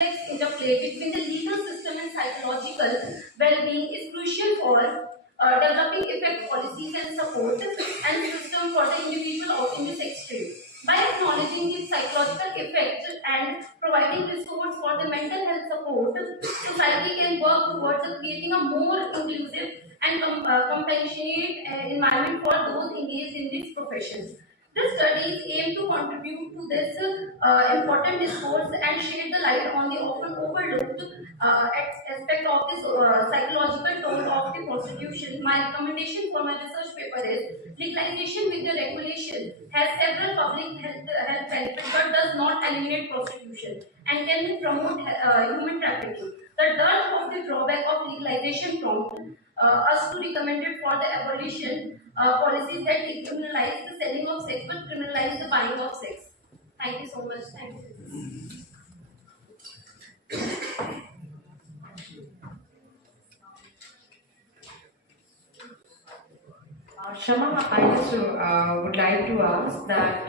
interplay between the legal system and psychological well-being is crucial for developing effective policies and support and system for the individual out in this extreme. By acknowledging the psychological effects and providing resources for the mental health support, society can work towards creating a more inclusive and compassionate environment for those engaged in these professions. The studies aim to contribute to this important discourse and shed the light on the often overlooked aspect of this psychological toll of the prostitution. My recommendation for my research paper is legalization with the regulation has several public health benefits but does not eliminate prostitution and can promote human trafficking. The dearth of the drawback of legalization prompt us to recommend it for the abolition policies that criminalize the selling of sex but criminalize the buying of sex. Thank you so much. Thank you. Shama, I just would like to ask that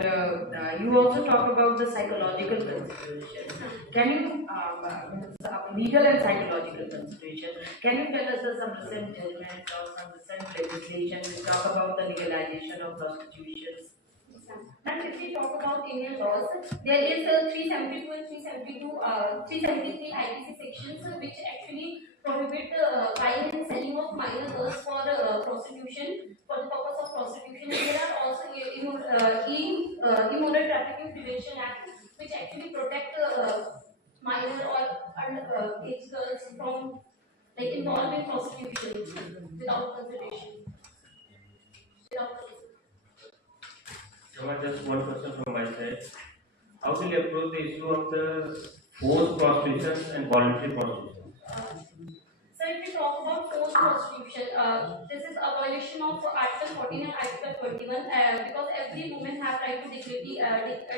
you also talk about the psychological consideration. Can you, legal and psychological consideration, can you tell us some recent judgment or some recent legislation which talk about the legalization of prostitution? And if we talk about Indian laws, there is 372 and 373 IPC sections which actually prohibit buying and selling of minor girls for prostitution, for the purpose of prostitution. And there are also immoral trafficking prevention act which actually protect minor or underage girls from like involved in prostitution without consideration. Just one question from my side. How will you approach the issue of the forced prostitution and voluntary prostitution? So if we talk about forced prostitution, this is a violation of Article 14 and Article 21 because every woman have right to dignity, a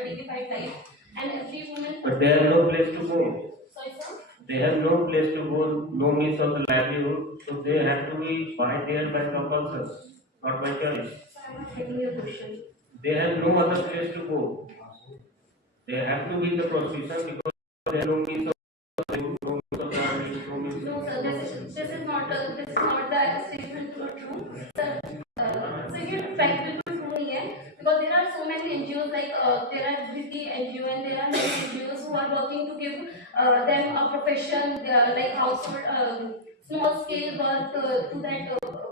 dignified life, and every woman. But they have no place to go. Sorry, sir. They have no place to go, no means of the livelihood, so they have to be by there by compulsion, not by choice. So I'm not getting your question. They have no other place to go. They have to be in the prostitution because they have no means of livelihood, no means of livelihood, no means. No, sir. This is not the statement true, sir. So ये fact बिल्कुल true नहीं है because there are so many NGOs like there are Ggsipu NGO and there are many NGOs who are working to give them a profession like household small scale work to that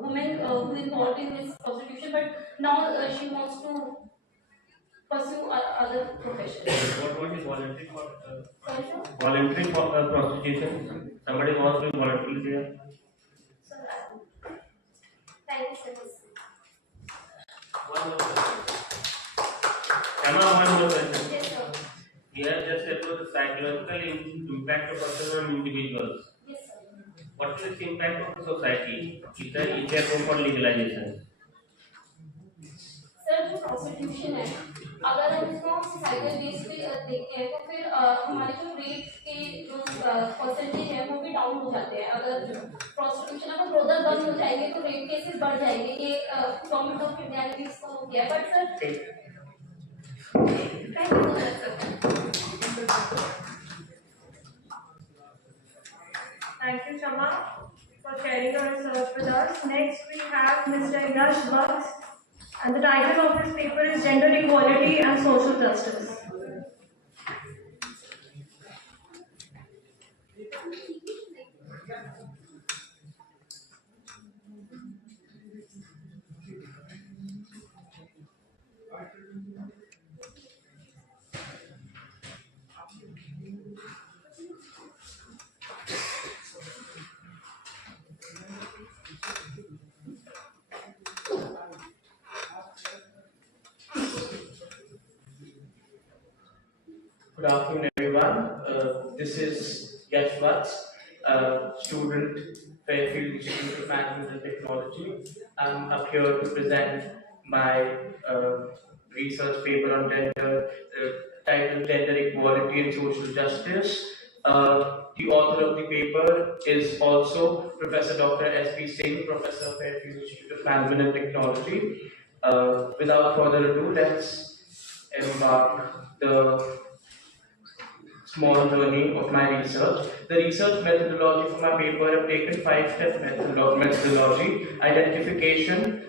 woman who is involved in this prostitution, but now she wants to pursue other professions. What is voluntary for Sorry, sir? voluntary for prostitution? Somebody wants to be voluntarily there. Sir, thank you, sir. One more question. Emma, one more question. Yes, sir. You have just said about the psychological impact of person on individuals. Yes, sir. What is the impact of the society? Is there room for legalization? Sir जो prostitution है, अगर हम इसको societal base पे देखते हैं तो फिर हमारे जो रेट के जो परसेंटेज है वो भी डाउन हो जाते हैं. अगर prostitution अगर ब्रोदर बंद हो जाएंगे तो रेट केसेस बढ़ जाएंगे. ये गवर्नमेंट ऑफ इंडिया ने भी इसको हो किया है. But sir thank you sir. Thank you, Shama, for sharing your research with us. Next, we have Mr. Inash Bugs, and the title of his paper is Gender Equality and Social Justice. Good afternoon, everyone. This is Ggsipu, student, Fairfield Institute of Management and Technology. I'm up here to present my research paper on gender, titled Gender Equality and Social Justice. The author of the paper is also Professor Dr. A.P Singh, Professor of Fairfield Institute of Management and Technology. Without further ado, let's embark the small journey of my research. The research methodology for my paper, I've taken 5-step methodology: identification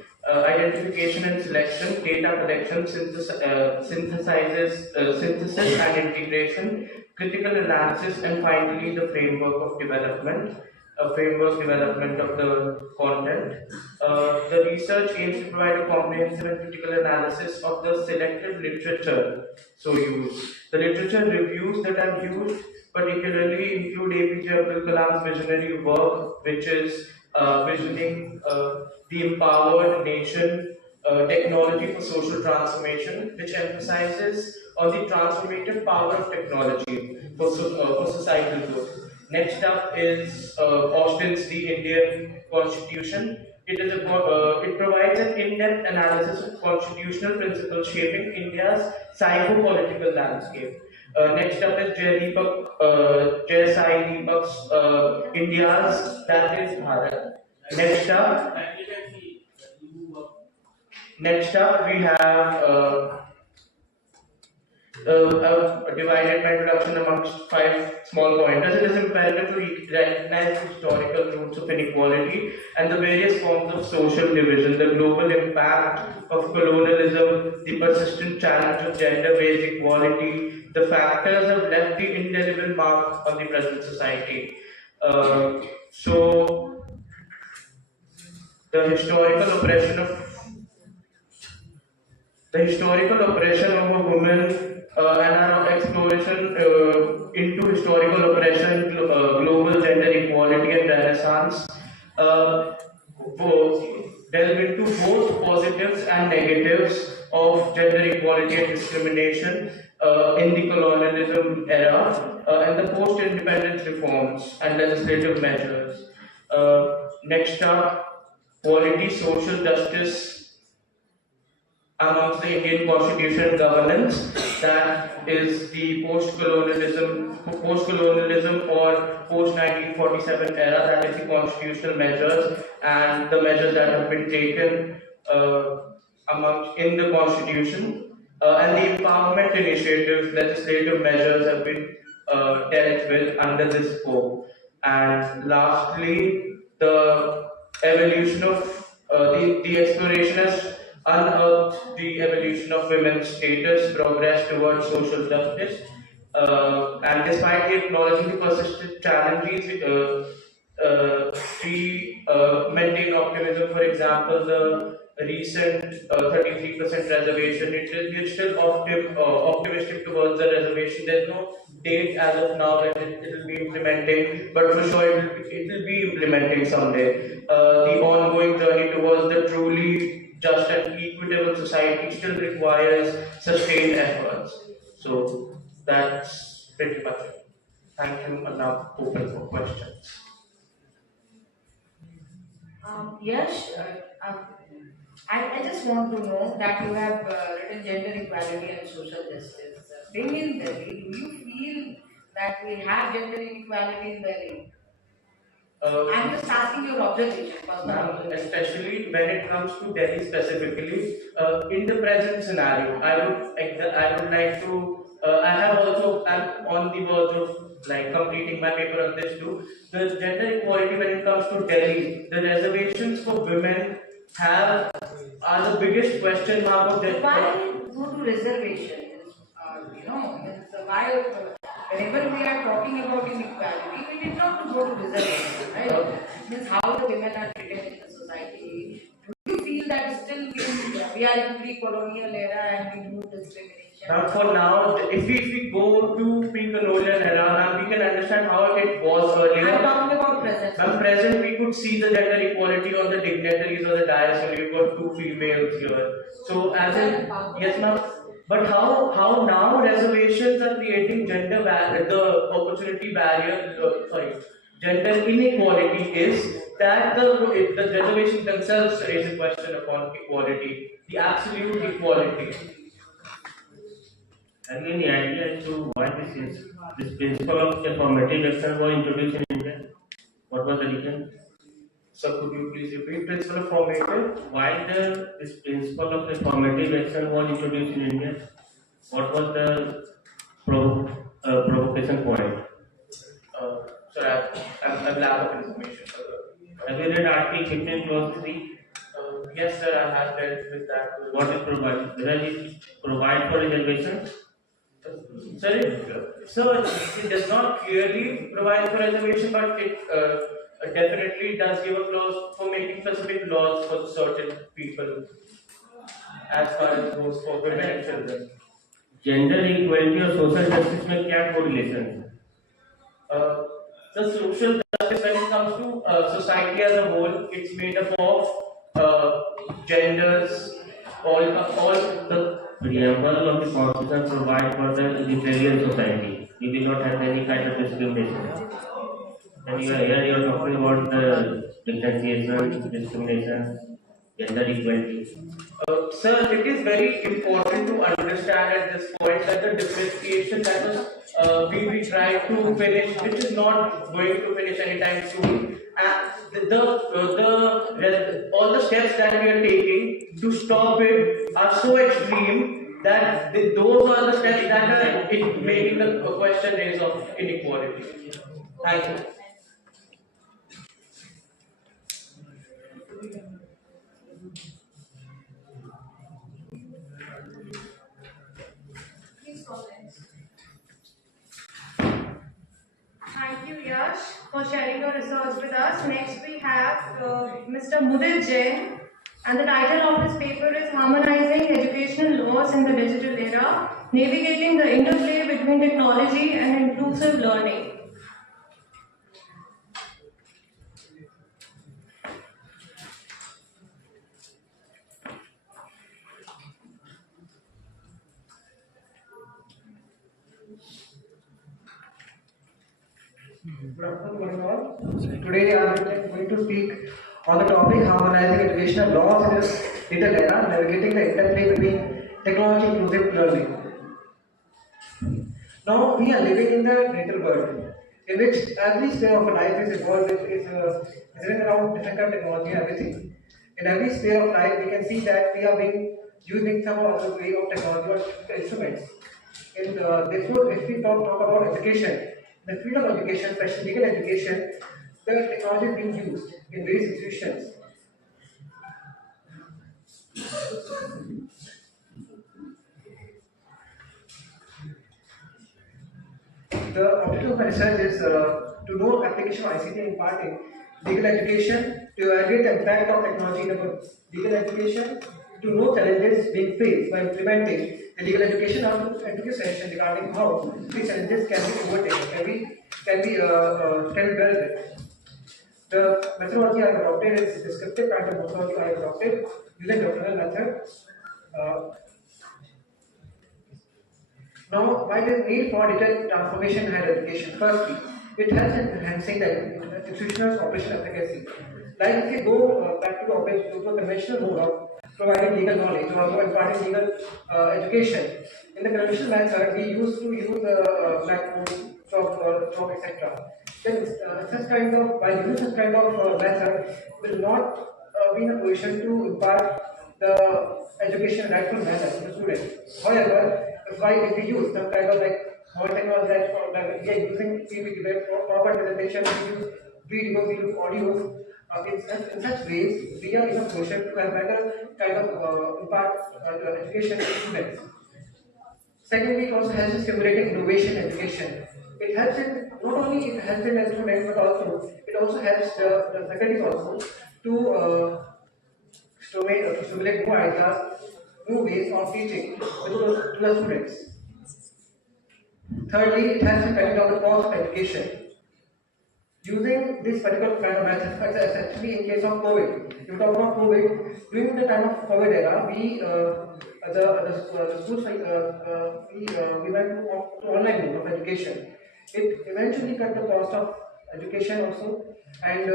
and selection, data collection, synthesis and integration, critical analysis, and finally the framework of development. A framework development of the content. The research aims to provide a comprehensive and critical analysis of the selected literature so used. The literature reviews that I've used particularly include A.P Abdul Kalam's visionary work, which is visioning the empowered nation, technology for social transformation, which emphasizes on the transformative power of technology for societal good. Next up is Austin's The Indian Constitution. It provides an in-depth analysis of constitutional principles shaping India's cyber-political landscape. Next up is Ggsipu's India's That is Bharat. Next up we have divided my introduction amongst 5 small pointers. It is imperative to recognize the historical roots of inequality and the various forms of social division, the global impact of colonialism, the persistent challenge of gender-based equality. The factors have left the indelible mark on the present society. So, the historical oppression of a woman and our exploration into historical oppression, global gender equality and renaissance delve into both positives and negatives of gender equality and discrimination in the colonialism era and the post-independence reforms and legislative measures. Next up, quality, social justice amongst the Indian constitution governance, that is the post-colonialism or post-1947 era, that is the constitutional measures and the measures that have been taken in the constitution, and the empowerment initiatives, legislative measures have been dealt with under this scope. And lastly, the evolution of the exploration has unearthed the evolution of women's status, progress towards social justice, and despite acknowledging the persistent challenges, we maintain optimism. For example, the recent 33% reservation, we are still optimistic towards the reservation. There's no date as of now when it will be implementing, but for sure it will be implementing someday. The ongoing journey towards the truly just and equitable society still requires sustained efforts. So that's pretty much it. Thank you, and now open for questions. Yes, I just want to know that you have written gender equality and social justice. Being in Delhi, do you feel that we have gender inequality in Delhi? I'm just asking your observation. Especially when it comes to Delhi specifically, in the present scenario, I would like to. I'm on the verge of like completing my paper on this too. The gender equality when it comes to Delhi, the reservations for women are the biggest question mark of Delhi. Why go to reservation? Why whenever we are talking about inequality, we did not go to reservation, right? Means how the women are treated in the society. Do you feel that still we are in pre-colonial era and we do discrimination? Now, for now, if we go to pre-colonial era, now we can understand how it was earlier. I'm talking about present. Now, present, we could see the gender equality on the dignitaries of the dais when you've got 2 females here. So, as in, yes, ma'am. But how now reservations are creating gender gender inequality is that the reservations themselves raise a question upon equality, the absolute equality. And any idea as to why this principle of affirmative action was introduced in India? What was the reason? So could you please repeat principle of affirmative? Why this principle of affirmative action was introduced in India? What was the provocation point. Sorry, I'm lack of information. Have you read Article 15 Clause 3? Yes, sir, I have dealt with that. What it provides? Does it provide for reservations? So it does not clearly provide for reservation, but it definitely does give a clause for making specific laws for certain people as far as goes for women and children. Gender equality और social justice में क्या correlation है? The social justice, when it comes to society as a whole, it's made up of genders, all the Preamble of the Constitution provide for the egalitarian society. We will not have any kind of discrimination. And you are talking about the differentiation, discrimination, gender equality. Sir, it is very important to understand at this point that the differentiation that was we try to finish, which is not going to finish anytime soon. And all the steps that we are taking to stop it are so extreme that those are the steps that are making the question raise of inequality. Thank you. Thank you, Yash, for sharing your research with us. Next, we have Mr. Mudit Jain, and the title of his paper is Harmonizing Educational Laws in the Digital Era, Navigating the Interplay Between Technology and Inclusive Learning. Good afternoon, all. Today I am going to speak on the topic harmonizing educational laws in the digital era, navigating the interplay between technology and inclusive learning. Now we are living in the digital world, in which every sphere of life is involved is driven around different kind of technology and everything. In every sphere of life, we can see that we are being using some of the way of technology or instruments. And therefore, if we talk about education, the field of education, especially legal education, the technology is being used in various institutions. The objective of my research is to know application of ICT in imparting legal education, to evaluate the impact of technology in our legal education, to know challenges being faced by implementing the legal education, and to give suggestion regarding how these challenges can be overtaken, can be dealt with. The methodology I have adopted is descriptive kind of methodology I have adopted using doctrinal method. Now, why the need for digital transformation in higher education? Firstly, it helps in enhancing the institutional operational efficacy. Like if we go back to the conventional mode of providing legal knowledge or imparting legal education, in the conventional method, we used to use blackboard, chalk, etc. Then such kind of, by using such kind of method, will not be in a position to impart the education in rightful manner to the student. However, if we use some kind of like modern technology that we are using, we give proper presentation, we use videos, we use audios. In such ways, we are in a position to have better kind of impart education to students. Secondly, it also helps in stimulating innovation in education. It helps in not only it helps in the students, but also it also helps the faculties also to stimulate new ideas, new ways of teaching to the students. Thirdly, it helps in cutting down the cost of education. Using this particular kind of method, especially in case of COVID, if you talk about COVID, during the time of COVID era, the schools we went to online mode of education. It eventually cut the cost of education also, and we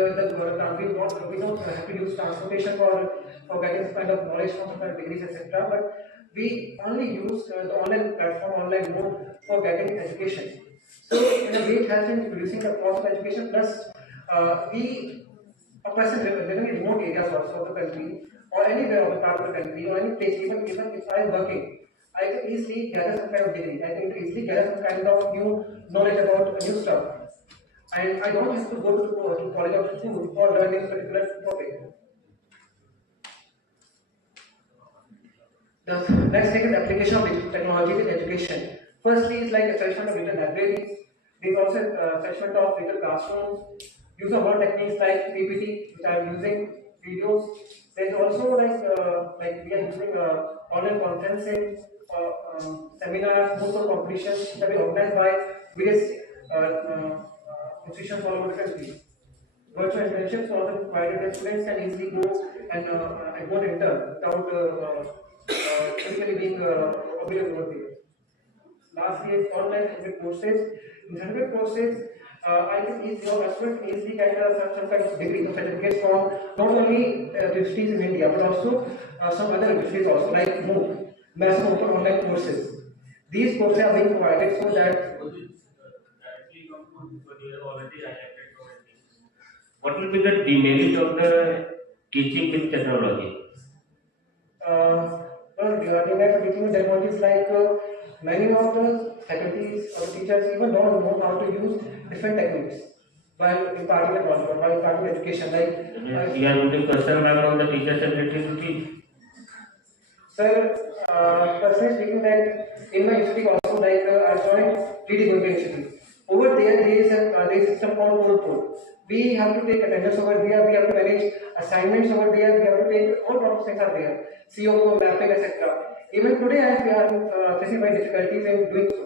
don't have to use transportation for getting some kind of knowledge from some kind of degrees, etc. But we only use the online platform, online mode for getting education. So in a way, it helps in reducing the cost of education. Plus, a person living in remote areas also of the country, or anywhere of the part of the country, or any place, even if I am working, I can easily gather some kind of degree. I can easily gather some kind of new knowledge about new stuff. And I don't have to go to college or school for learning a particular topic. The next thing is application of technology in education. Firstly, it's like establishment of digital libraries. There is also establishment of digital classrooms. Use of more techniques like PPT, which I am using, videos. There is also like we are using online conferencing, seminars, most of competitions that are organized by various institutions all over the country. Virtual internships also provided that students can easily go and go and enter without physically being available over there. Lastly, is online certificate courses. In certificate courses, I can easily, your student can easily get some kind of degree or certificates from not only universities in India but also some other universities also like MOOC, massive open online courses. These courses are being provided so that what will be the demerit of the teaching with technology? well, regarding that, teaching with technology is like many of the faculties or teachers even don't know how to use different techniques while imparting the knowledge or while imparting education. Like, you are putting question mark on the teacher's ability to teach. sir, personally speaking, that in my institute also, like I joined GD Gurkha Institute. Over there is a system called Pol. We have to take attendance over there. We have to manage assignments over there. We have to take all sorts of things are there. CO mapping, etc. Even today, we are facing very difficulties in doing so.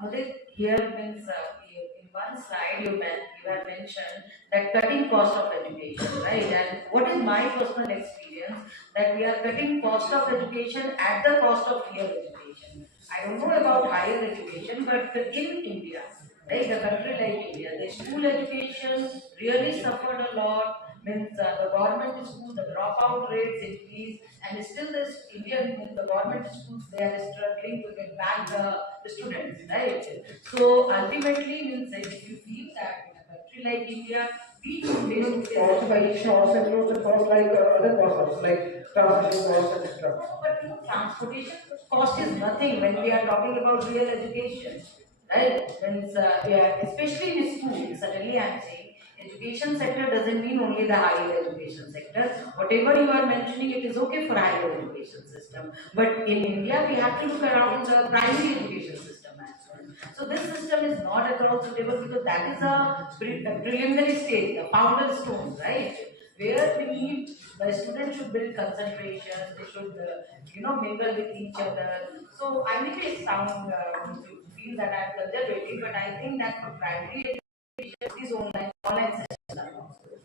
Mudit, here means in one slide you have mentioned that cutting cost of education, right? And what is my personal experience that we are cutting cost of education at the cost of real education. I don't know about higher education, but in India, right, the country like India, the school education really suffered a lot. Means the government schools, the dropout rates increase, and still this Indian the government schools they are struggling to get back the students, right? So ultimately, means if you feel that in a country like India, we Even should cost of education also includes the cost like other costs also, like transportation costs, etc. no, but transportation cost is nothing when we are talking about real education, right? Means, yeah, especially in school, certainly I am saying education sector doesn't mean only the higher education sector. Whatever you are mentioning, it is okay for higher education system. But in India, we have to look around the primary education system as well. So this system is not at all suitable because that is a preliminary stage, a founder stone, right? Where we need the students should build concentration, they should mingle with each other. So I may sound feel that I'm conservative, but I think that for primary education these online sessions are possible,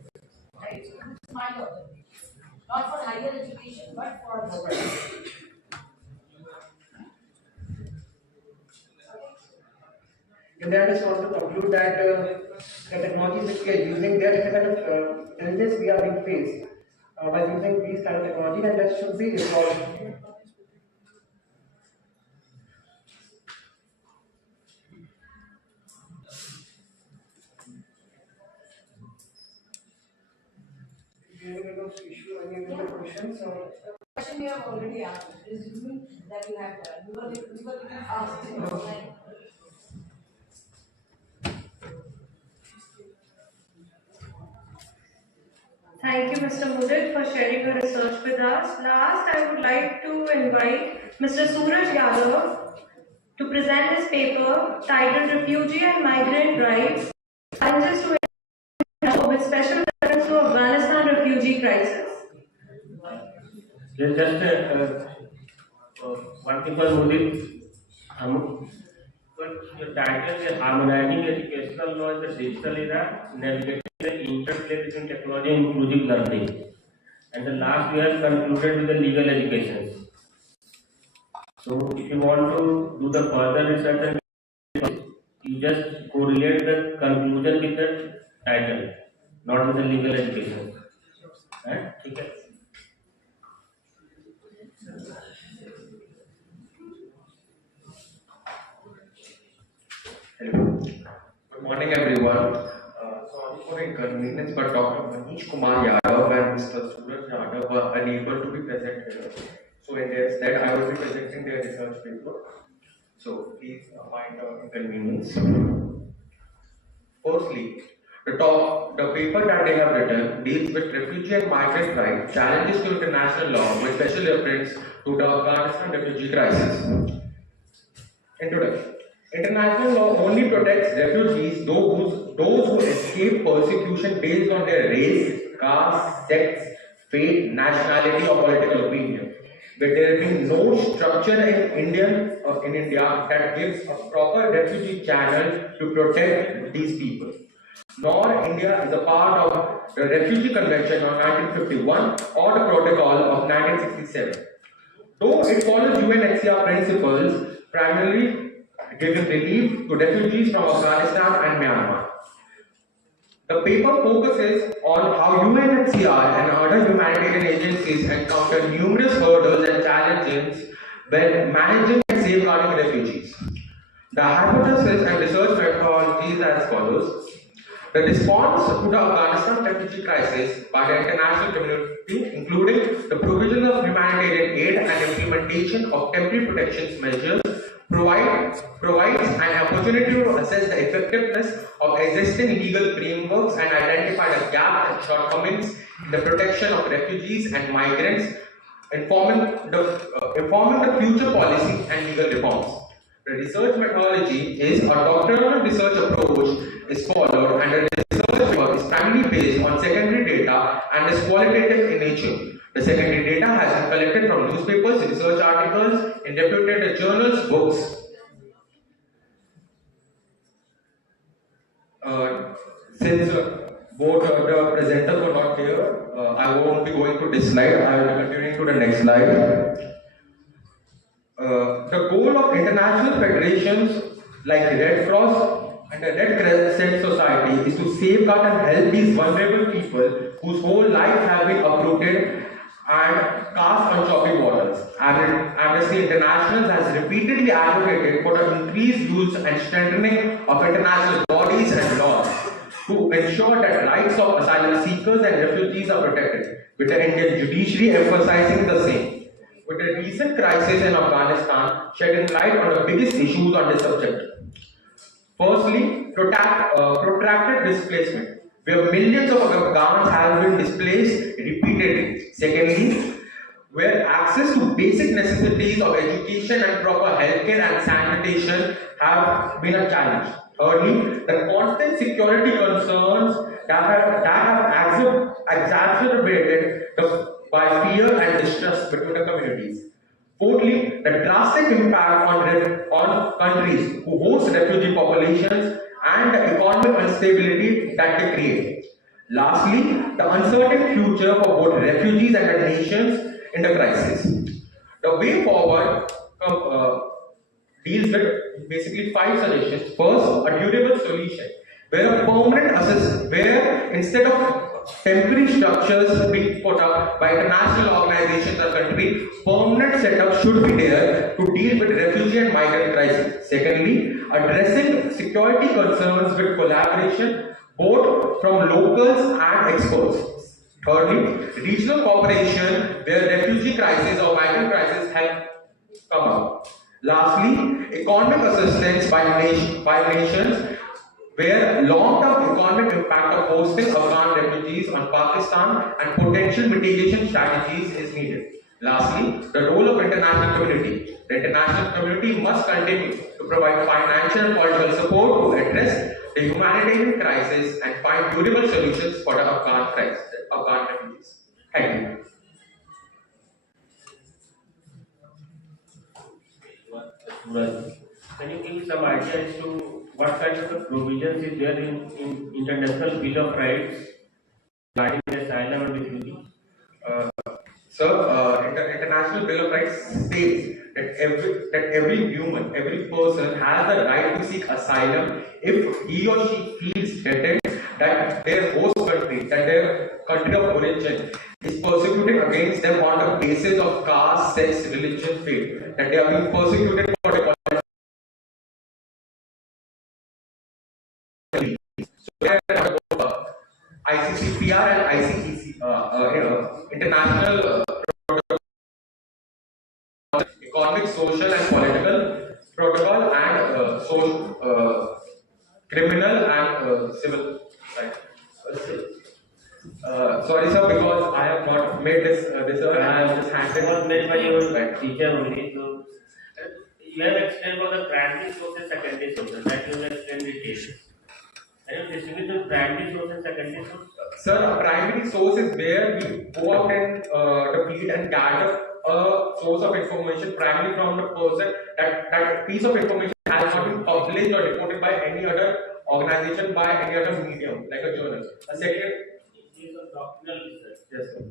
right? So this is my observation, not for higher education but for the In that, I just want to conclude that the technologies which we are using, there are different kind of challenges we are being faced by using these kind of technologies, and that should be resolved. Any other issue, any other questions? question we have already asked. Presuming that you have done, you were asked in online. Thank you, Mr. Mudit, for sharing your research with us. Last, I would like to invite Mr. Suraj Yadav to present his paper titled Refugee and Migrant Rights, Challenges to India with special reference to Afghanistan refugee crisis. Just one thing for Modi, but the title is Harmonizing Educational Law in the Digital Era, Navigating the Interplay between Technology and Inclusive Learning. And the last we have concluded with the legal education. So if you want to do the further research, and you just correlate the conclusion with the title, not with the legal education. Right? Okay. Good morning, everyone. Sorry for inconvenience, but Dr. Rakesh Kumar and Mr. Suraj Yadav were unable to be present here. So in their stead, I will be presenting their research paper. So please mind the inconvenience. Firstly, the paper that they have written deals with refugee and migrant rights, challenges to international law with special reference to the Afghanistan refugee crisis. Introduction. International law only protects refugees, those who escape persecution based on their race, caste, sex, faith, nationality, or political opinion. But there being no structure in India that gives a proper refugee channel to protect these people. Nor India is a part of the Refugee Convention of 1951 or the Protocol of 1967. Though it follows UNHCR principles, primarily giving relief to refugees from Afghanistan and Myanmar. The paper focuses on how UNHCR and other humanitarian agencies encounter numerous hurdles and challenges when managing and safeguarding refugees. The hypothesis and research methodology is as follows. The response to the Afghanistan refugee crisis by the international community, including the provision of humanitarian aid and implementation of temporary protection measures, provides an opportunity to assess the effectiveness of existing legal frameworks and identify the gaps and shortcomings in the protection of refugees and migrants, informing the future policy and legal reforms. The research methodology is a doctrinal research approach is followed, and the research work is primarily based on secondary data and is qualitative in nature. The secondary data has been collected from newspapers, research articles, in reputed journals, books. Since both the presenters were not here, I won't be going to this slide. I will be continuing to the next slide. The goal of international federations like Red Cross and the Red Crescent Society is to safeguard and help these vulnerable people whose whole life have been uprooted and cast on choppy waters. Amnesty International has repeatedly advocated for the increased use and strengthening of international bodies and laws to ensure that rights of asylum seekers and refugees are protected, with the Indian judiciary emphasizing the same. With the recent crisis in Afghanistan shedding light on the biggest issues on this subject. Firstly, protracted displacement, where millions of Afghans have been displaced repeatedly. Secondly, where access to basic necessities of education and proper healthcare and sanitation have been a challenge. Thirdly, the constant security concerns that have exacerbated by fear and distrust between the communities. Fourthly, the drastic impact on countries who host refugee populations and the economic instability that they create. Lastly, the uncertain future for both refugees and the nations in the crisis. The way forward deals with basically 5 suggestions. First, a durable solution where instead of temporary structures being put up by international organizations or country, permanent setup should be there to deal with refugee and migrant crisis. Secondly, addressing security concerns with collaboration both from locals and experts. Thirdly, regional cooperation where refugee crisis or migrant crisis have come up. Lastly, economic assistance by nations where long-term economic impact of hosting Afghan refugees on Pakistan and potential mitigation strategies is needed. Lastly, the role of international community. The international community must continue to provide financial and political support to address the humanitarian crisis and find durable solutions for the Afghan refugees. Thank you. Well, can you give some idea as to what kind of provisions is there in International Bill of Rights regarding asylum and refugee? International Bill of Rights states that every human, every person has the right to seek asylum if he or she feels threatened that their host country, that their country of origin is persecuting against them on the basis of caste, sex, religion, faith, that they are being persecuted for their ICCPR and ICEC, international economic, social, and political, protocol, and criminal and civil. Right. Sorry, sir, because I have not made this. I have just handed. It was made by your teacher only. So you have explained about the primary sources, secondary sources. That you have explained details. And you distribute the primary source and secondary source. Sir, a primary source is where we go out and the field and gather a source of information primarily from the person. That piece of information has not been published or reported by any other organization, by any other medium, like a journal. A second. In case of doctrinal research. Yes, sir.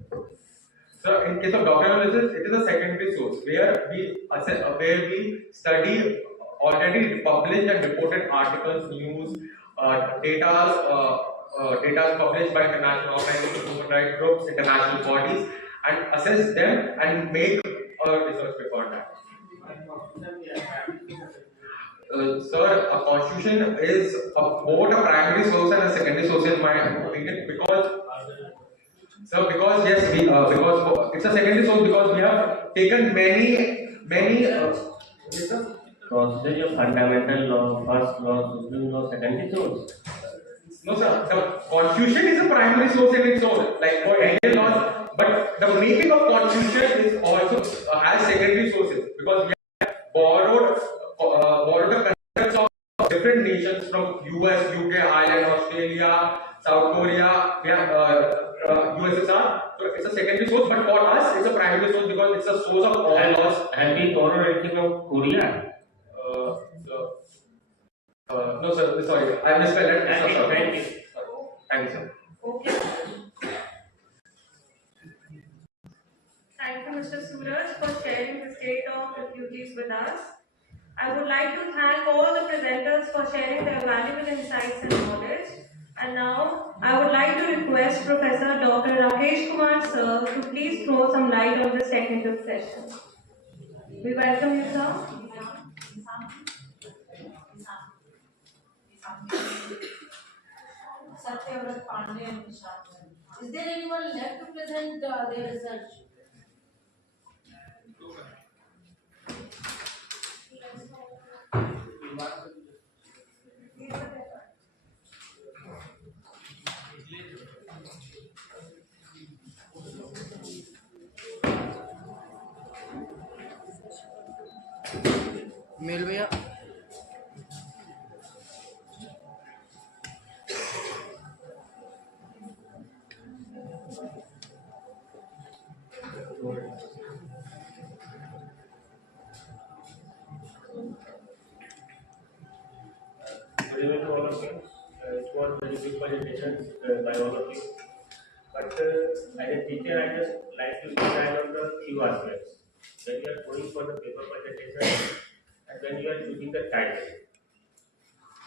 So, in case of doctrinal research, it is a secondary source where we assess, where we study already published and reported articles, news, data published by international organizations, human rights groups, international bodies, and assess them and make a research paper on that. Sir, a constitution is both a primary source and a secondary source in my opinion, because yes, because it's a secondary source because we have taken many. Yes, sir? Consider your fundamental law, first law, supreme law, secondary source. No, sir. The constitution is a primary source in its own, like for any laws. But the making of constitution is also has secondary sources because we have borrowed the concepts of different nations from US, UK, Ireland, Australia, South Korea, we have USSR. So it's a secondary source, but for us, it's a primary source because it's a source of all laws. Have we borrowed anything from Korea? No, sir. Sorry, I misspelled it. Thank you. Thank you, sir. Okay. Thank you, Mr. Suraj, for sharing the state of refugees with us. I would like to thank all the presenters for sharing their valuable insights and knowledge. And now, I would like to request Professor Dr. Rakesh Kumar sir to please throw some light on this technical session. We welcome you, sir. Is there anyone left to present their research? मेल भैया Good evening to all of you. It was very good presentation by all of you. But as a teacher, I just like to decide on the few aspects. When you are going for the paper presentation and when you are choosing the title,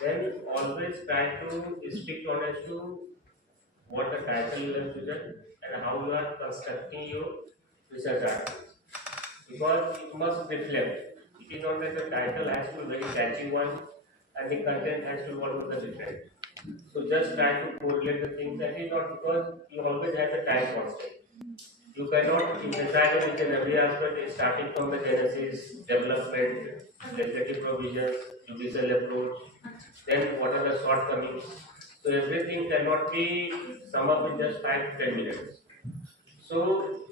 then always try to stick on as to what the title you have chosen and how you are constructing your research articles. Because it must reflect. It is not that the title has to be very catchy one and the content has to be almost the different. So just try to correlate the things. That is not because you always have the time constant. You cannot emphasize on each and every aspect, starting from the genesis, development, legislative provisions, judicial approach, then what are the shortcomings. So everything cannot be summed up in just 5 to 10 minutes. So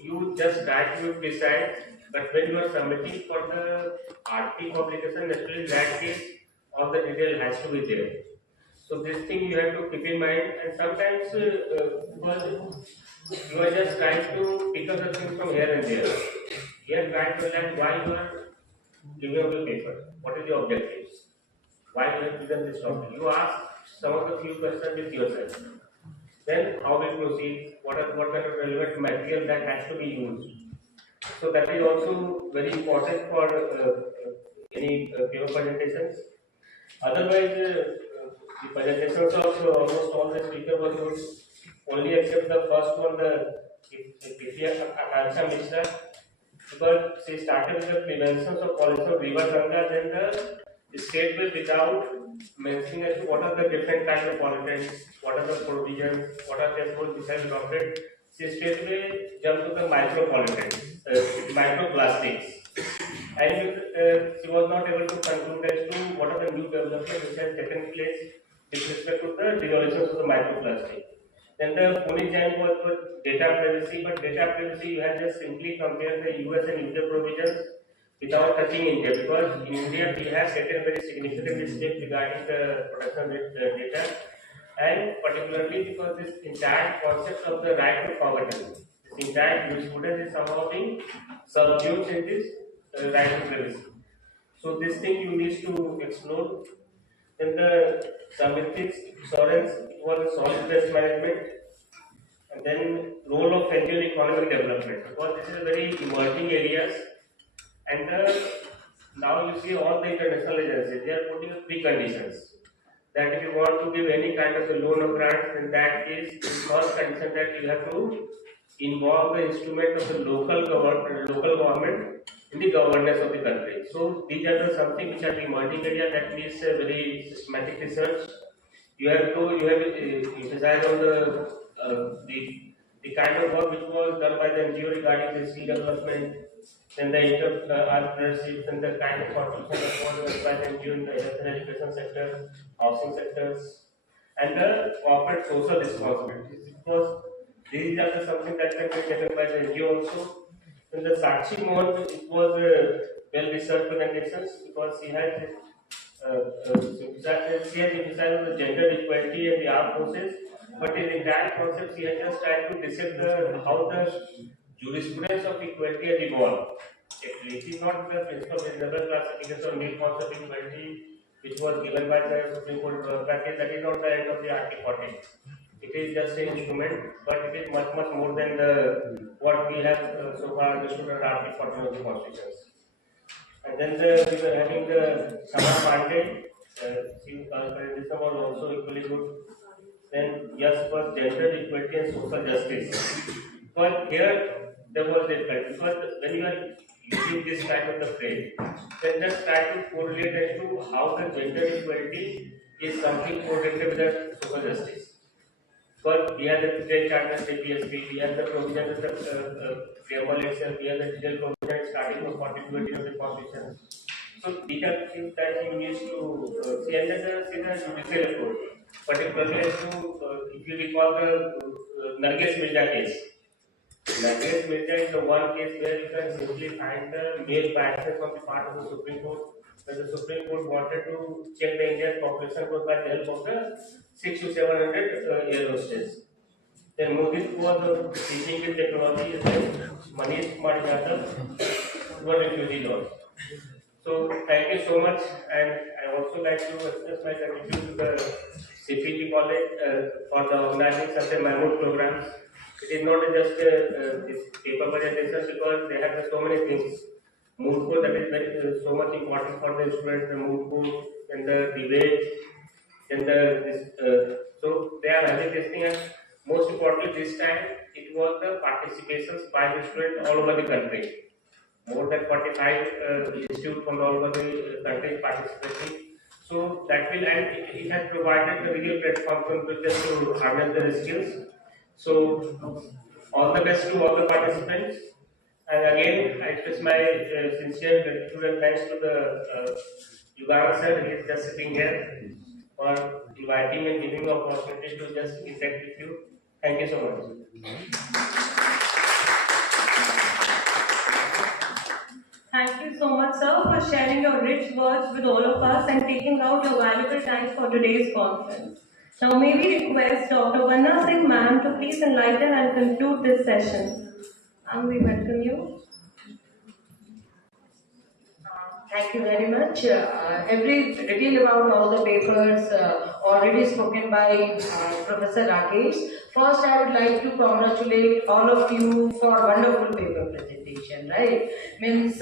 you just try to decide, but when you are submitting for the RT publication, naturally that case all the detail has to be there. So this thing you have to keep in mind, and sometimes because you are just trying to pick up the things from here and there. Here try to learn why you are giving up the paper. What is the objectives? Why you have given this topic? You ask some of the few questions with yourself. Then how we proceed? What kind of relevant material that has to be used? So that is also very important for any paper presentations. Otherwise, the presentations of almost all the speakers were good. Only except the first one, the Akansha Mishra, because she started with the prevention of pollution of river Ganga, then the state will without mentioning as to what are the different kinds of pollutants, what are the provisions, what are the rules besides adopted. She straight away jump to the micropollutants, microplastics. And she was not able to conclude as to what are the new developments which has taken place with respect to the resolutions of the microplastic. Then the Pune exam was for data privacy, but data privacy you have just simply compared the US and UK provisions without touching India, because in India we have taken very significant steps regarding the protection with data, and particularly because this entire concept of the right to forgotten, this entire jurisprudence is somehow being subsumed in this right to privacy. So this thing you need to explore. Then the Samithik insurance was solid waste management, and then role of NGO in economic development, because this is very emerging areas, and now you see all the international agencies they are putting preconditions that if you want to give any kind of a loan or grant, then that is the first condition that you have to involve the instrument of the local government in the governance of the country. So these are the something which are the emerging area that needs a very systematic research. You have emphasized on the kind of work which was done by the NGO regarding the skill development, then the entrepreneurship, and the kind of contribution that was done by the NGO in the health and education sector, housing sectors, and the corporate social responsibilities. Because these are the something that can be taken by the NGO also. In the Sakshi Mohan, it was well researched presentations, because she had she has emphasized on the gender equality and the armed forces, but in the entire concept she has just tried to dissect how the jurisprudence of equality has evolved. Actually, it is not the principle of reasonable classification or new concept of equality which was given by the Supreme Court package. That is not the end of the Article 14. It is just an instrument, but it is much more than the what we have so far understood under Article 14 of the Constitution. And then we were having the Sama Pandey, this was also equally good. Then yes, was gender equality and social justice. But here there was difference, because when you are using this kind of the phrase, then just try to correlate as to how the gender equality is something correlated with the social justice. But we have the trade charter, CPSP, we have the provision of the preamble itself, we have the detailed provision starting from 42 of the Constitution. So these are things that you need to see, and then see the judicial approach. Particularly as to, if you recall the Narges Mirza case. Narges Mirza is the one case where you can simply find the male biases on the part of the Supreme Court. When the Supreme Court wanted to check the Indian population growth by the help of the 6 to 700 air hostess. Then Modi was teaching with technology, and Manish Kumar Yadav were refugee laws. So thank you so much, and I also like to express my gratitude to the CPJ College for the organizing such a mammoth programs. It is not just this paper presentation, because they have so many things. Mood court, that is very so much important for the students. The mood court and the debate and so they are having this thing, and most importantly this time it was the participations by the students all over the country. More than 45 institutes from all over the country participating. So that will, and it has provided the real platform for them to harness their skills. So all the best to all the participants. And again, I express my sincere gratitude and thanks to the Uganda sir, he is just sitting here, for inviting and giving me the opportunity to just interact with you. Thank you so much. Thank you so much, sir, for sharing your rich words with all of us and taking out your valuable time for today's conference. Now, may we request Dr. Vandana Singh ma'am to please enlighten and conclude this session. We welcome you. Thank you very much. Every detail about all the papers already spoken by Professor Rakesh. First, I would like to congratulate all of you for wonderful paper presentation. Right? Means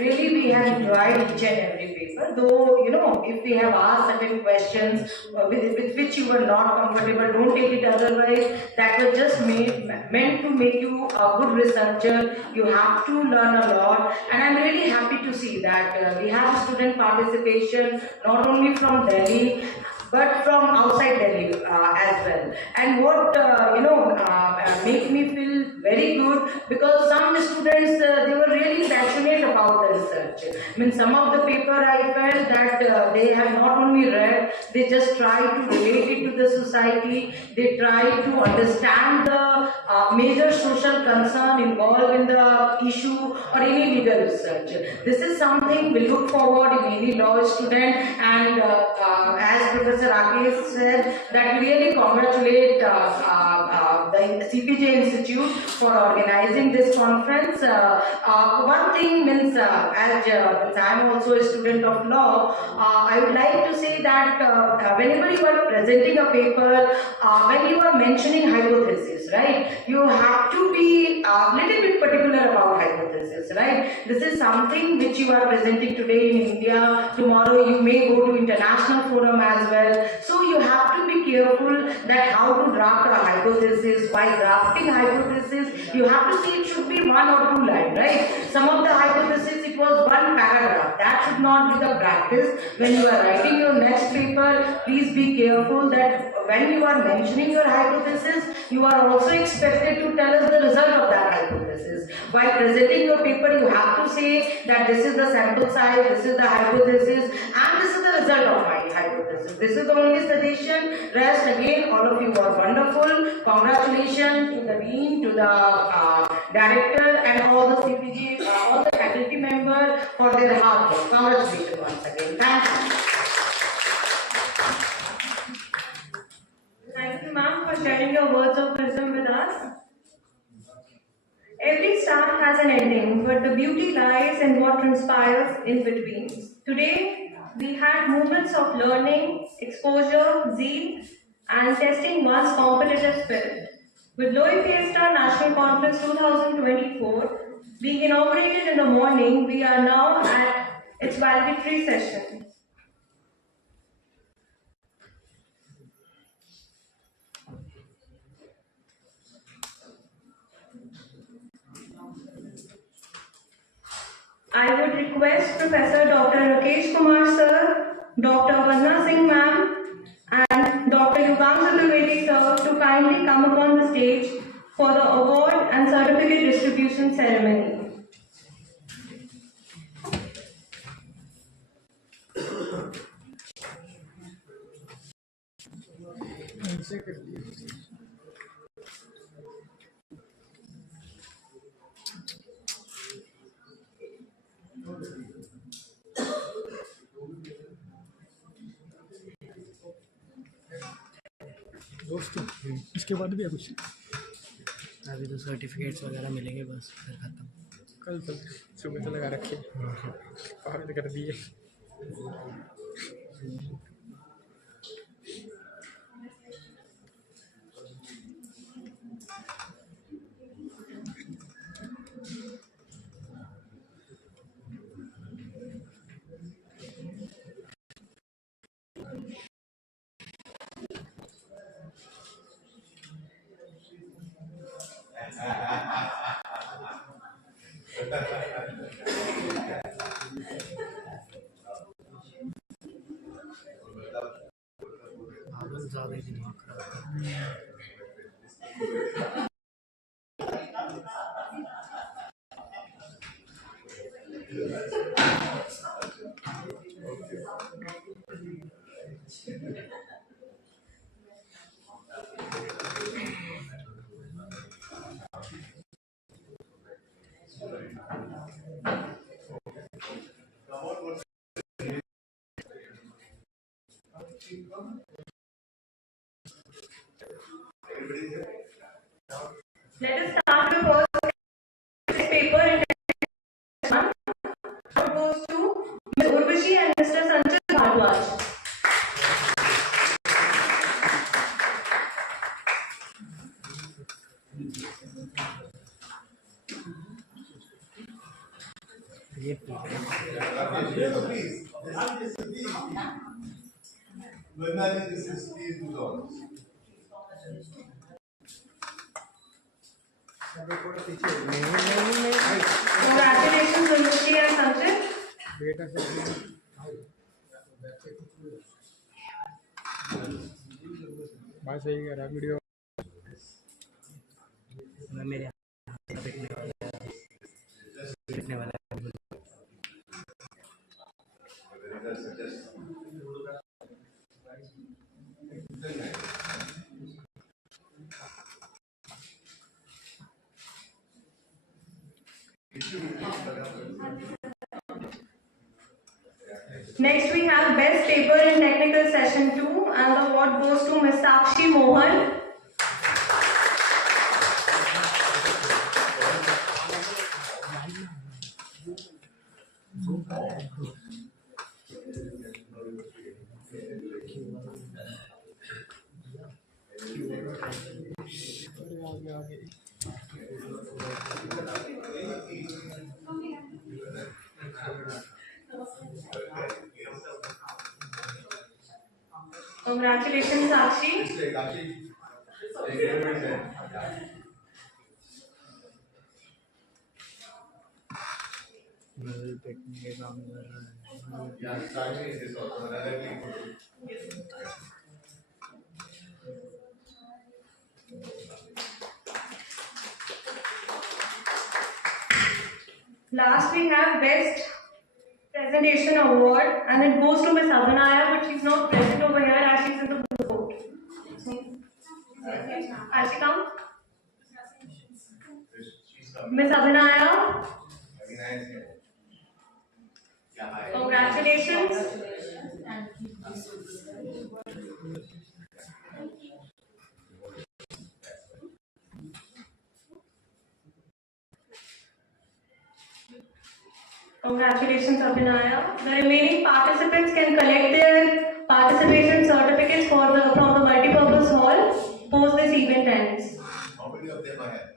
really we have enjoyed each and every paper. Though if we have asked certain questions with which you were not comfortable, don't take it otherwise. That was just meant to make you a good researcher. You have to learn a lot, and I'm really happy to see that we have student participation not only from Delhi. but from outside Delhi as well. And what makes me feel very good, because some students they were really passionate about the research. I mean, some of the paper I felt that they have not only read, they just try to relate it to the society. They try to understand the major social concern involved in the issue or any legal research. This is something we look forward in any law student, and as Professor Rakesh said, that we really congratulate the CPJ Institute for organizing this conference. One thing means, as I am also a student of law, I would like to say that whenever you are presenting a paper, when you are mentioning hypothesis, right, you have to be a little bit particular about hypothesis, right? This is something which you are presenting today in India, tomorrow you may go to international forum as well. So you have to be careful that how to draft a hypothesis. While drafting hypothesis, you have to see it should be 1 or 2 lines, right? Some of the hypothesis, it was 1 paragraph. That should not be the practice. When you are writing your next paper, please be careful that when you are mentioning your hypothesis, you are also expected to tell us the result of that hypothesis. While presenting your paper, you have to say that this is the sample size, this is the hypothesis, and this is the result of my hypothesis. This is the only suggestion. Rest, again, all of you are wonderful. Congratulations to the dean, to the director, and all the CPG, all the faculty members for their hard work. Congratulations once again. Thank you. Thank you, ma'am, for sharing your words of wisdom with us. Every start has an ending, but the beauty lies in what transpires in between. Today, we had moments of learning, exposure, zeal, and testing one's competitive spirit. With Loi Fiesta National Conference 2024 being inaugurated in the morning, we are now at its valedictory session. I would request Professor Dr. Rakesh Kumar sir, Dr. Vandana Singh ma'am, and Dr. Ggsipu sir to kindly come upon the stage for the award and certificate distribution ceremony. दोस्तों इसके बाद भी है कुछ अभी तो certificates वगैरह मिलेंगे बस फिर खत्म कल सुबह से लगा रखे पार कर दिए ज़्यादा ही दिमाग खराब Let us start the first paper in this one. It goes to Ms. Urvashi and Mr. Sanjay Bhardwaj. Congratulations, Urvashi and Sanjay. बात सही कह रहा है वीडियो मेरे हाथ पिटने वाला है। Next we have Best Paper in Technical Session 2 and the award goes to Ms. Sakshi Mohan. Congratulations, Sakshi. Last we have Best Presentation Award and it goes to Ms. Abhinaya, but she's not present over here as she's in the board. Has she come? Ms. Abhinaya. Congratulations. Congratulations, Abhinaya. The remaining participants can collect their participation certificates from the multipurpose hall post this event ends. How many of them are here?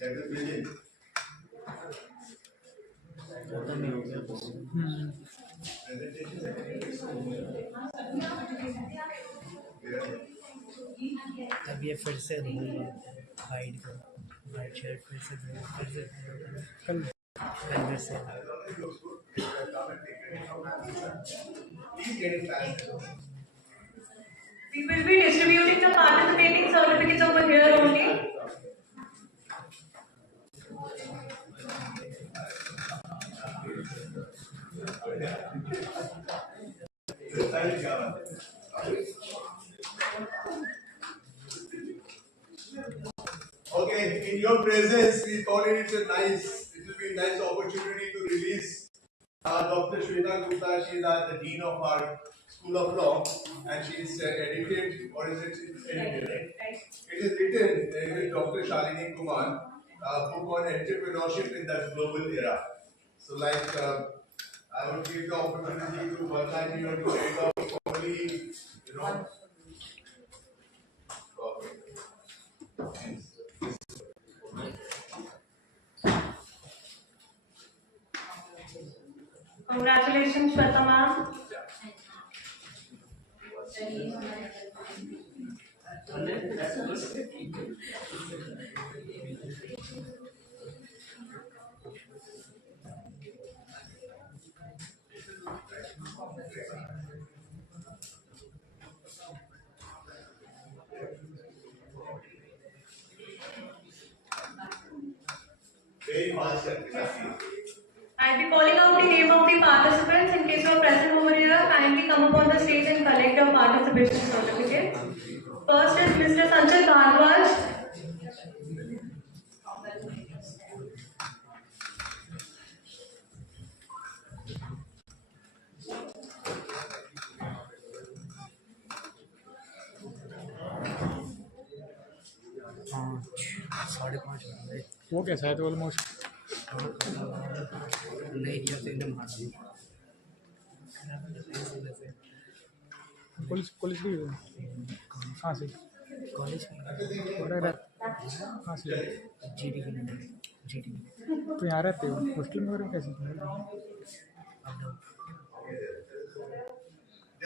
That is brilliant. तब ये फिर से hide को white shirt फिर से कल फिर से We will be distributing the participating certificates over here only. Okay, in your presence, we thought it will be a nice opportunity to release Dr. Shweta Gupta. She is the Dean of our School of Law, and she is edited, or is it edited, right? It is written with Dr. Shalini Kumar, a book on entrepreneurship in the global era. So, I would give the opportunity to Vandana here to read out formally, Congratulations, Shweta ma'am. very fast. I'll be calling out the name of the participants. In case you are present over here, kindly come up on the stage and collect your participation certificate. First is Mr. Sanjay Bhardwaj. वो कैसा है तो almost नहीं किया तो एकदम college की कहाँ से कॉलेज कहाँ से जीडी तो यहाँ रहते हो हॉस्टल में वगैरह कैसे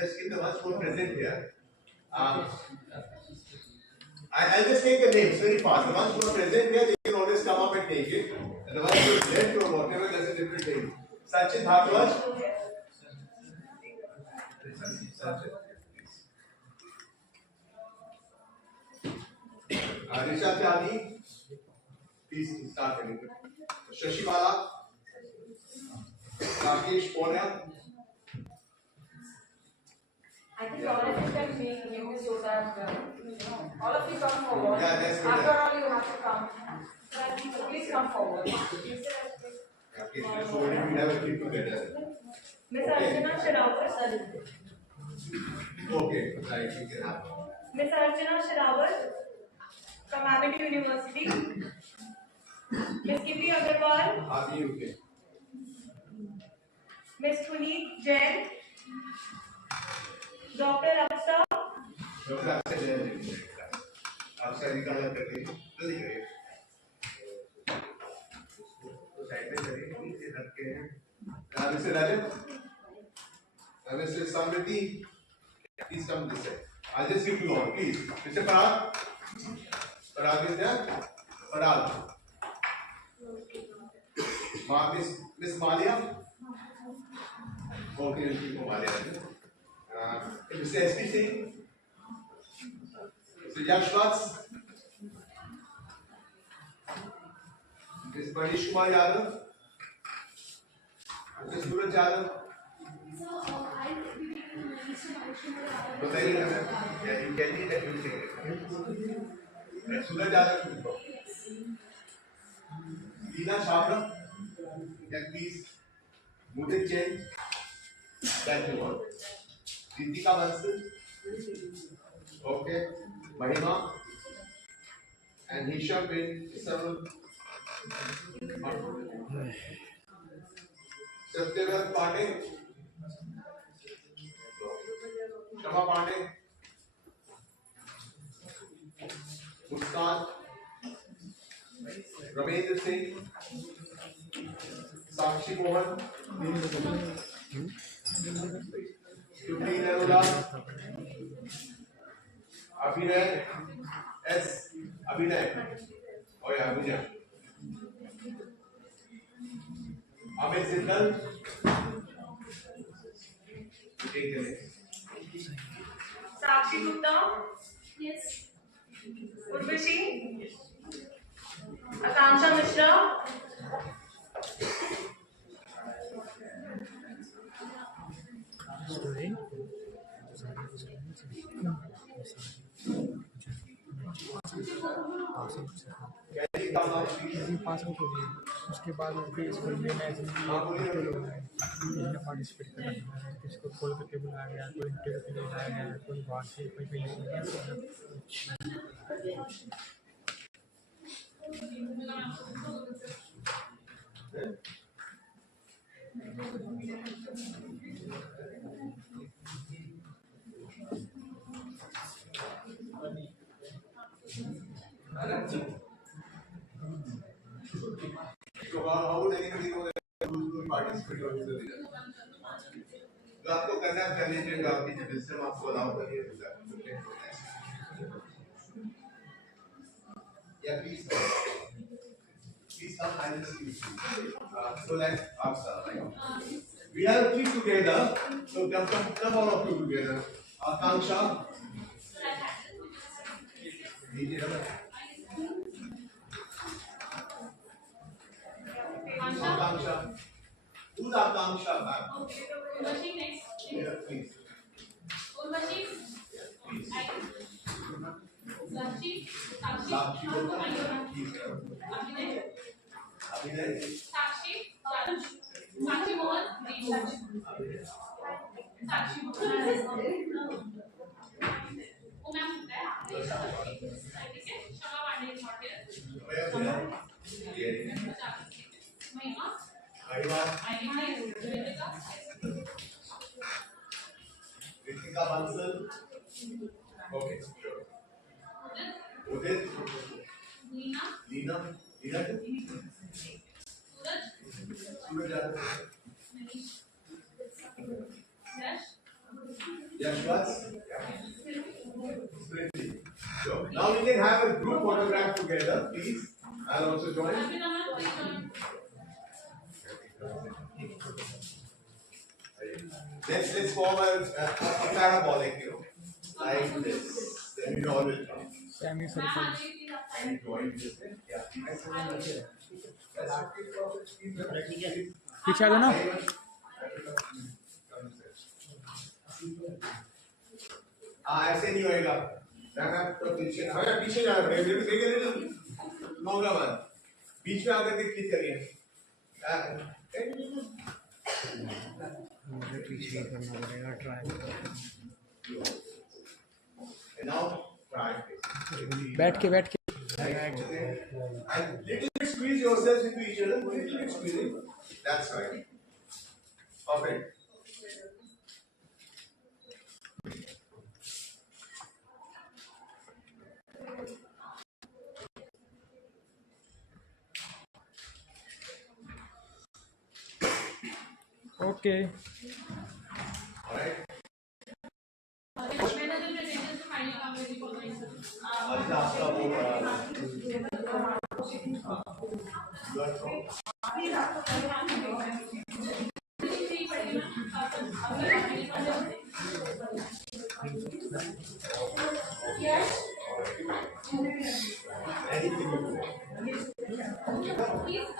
Just give the ones who are present here. I'll just take the names very fast. The ones who are present here, they can always come up and take it. And the ones who are left or whatever, that's a different thing. Sachin Bhagwat. Rishabh Tyagi. Please start with it. Shashi Bala. Rakesh Kumar. I think all of you can make use so that all of you come forward. Yeah, that's good. After all, you have to come. Please come forward. Okay, so we have a keep together. Miss Archana Sherawat. Okay, right, we can have. Miss Archana Sherawat from Amity University. Miss Kitty Agarwal. Okay. Miss Puneet Jain. Dr. Aksa. Dr. Aksa Jain. Aksa निकाला करके जल्दी करिए। तो side में करिए, नीचे रख के हैं। Mr. Rajat. Mr. Samriti. Please come this way. I'll just speak to you all, please. Mr. Parag. Parag is there. Parag. Miss Malia. Okay, Malia. Mr. A.P Singh. Mr. Yashwats. Mr. Prasannanshu Yadav. Mr. Suraj Yadav. बताइए ना, या you can lead and you say it. Suraj Yadav should go. Leena Chabra. Can please move the chair. Thank you all. Ritika Bansal. Okay. Mahima. And Hisham bin Sarul. Satyavrat Pandey. Shama Pandey. Muskan. Ramendra Singh. Sakshi Mohan. Shubhi Narula. Abhinay. S. Abhinay. Oh yeah, Abhinay. Amit Sindal. Take the next. Sakshi Gupta. Yes. Urvashi. Akanksha Mishra. Pass out हो गई उसके बाद उनके school में match में participate करना है किसको कॉल करके बुलाया गया कोई इंटरव्यू के लिए बुलाया गया कोई बाहर से कोई So how would anybody know that who's going to participate or who's the leader? तो आपको करना कर लीजिएगा आपकी जो सिस्टम आपको अलाउ करिए तो yeah please come and see so let's start we have three together so come all of you together Akanksha Akanksha who's Akanksha ma'am Urvashi next. yeah please Urvashi. please Sakshi. Sakshi Abhinay. Abhinay Sakshi. Sakshi Mohan. Sakshi Mohan. Oh ma'am, there. Okay. Shama Pandey is not here. Mahima. Mahima is Ritika Bansal. Okay, sure. Udit. Leena. Leena. Suraj Yadav. Yash. Yashwats. Smriti. Sure. Now we can have a group photograph together, please. I'll also join. Abhinay, please join. form a parabolic, like this. Then it all will come. Semi-circle. And join this. Yeah. पीछे आ जाना ऐसे नहीं होएगा तो पीछे हमें पीछे जाना पड़ेगा मौका बाद बीच में आकर के क्लिक करिए मुझे पीछे ही करना पड़ेगा ट्राई now try बैठ के and little bit squeeze yourselves into each other, little bit squeezing. That's right. Perfect. Okay All right. अच्छा आपका वो Please,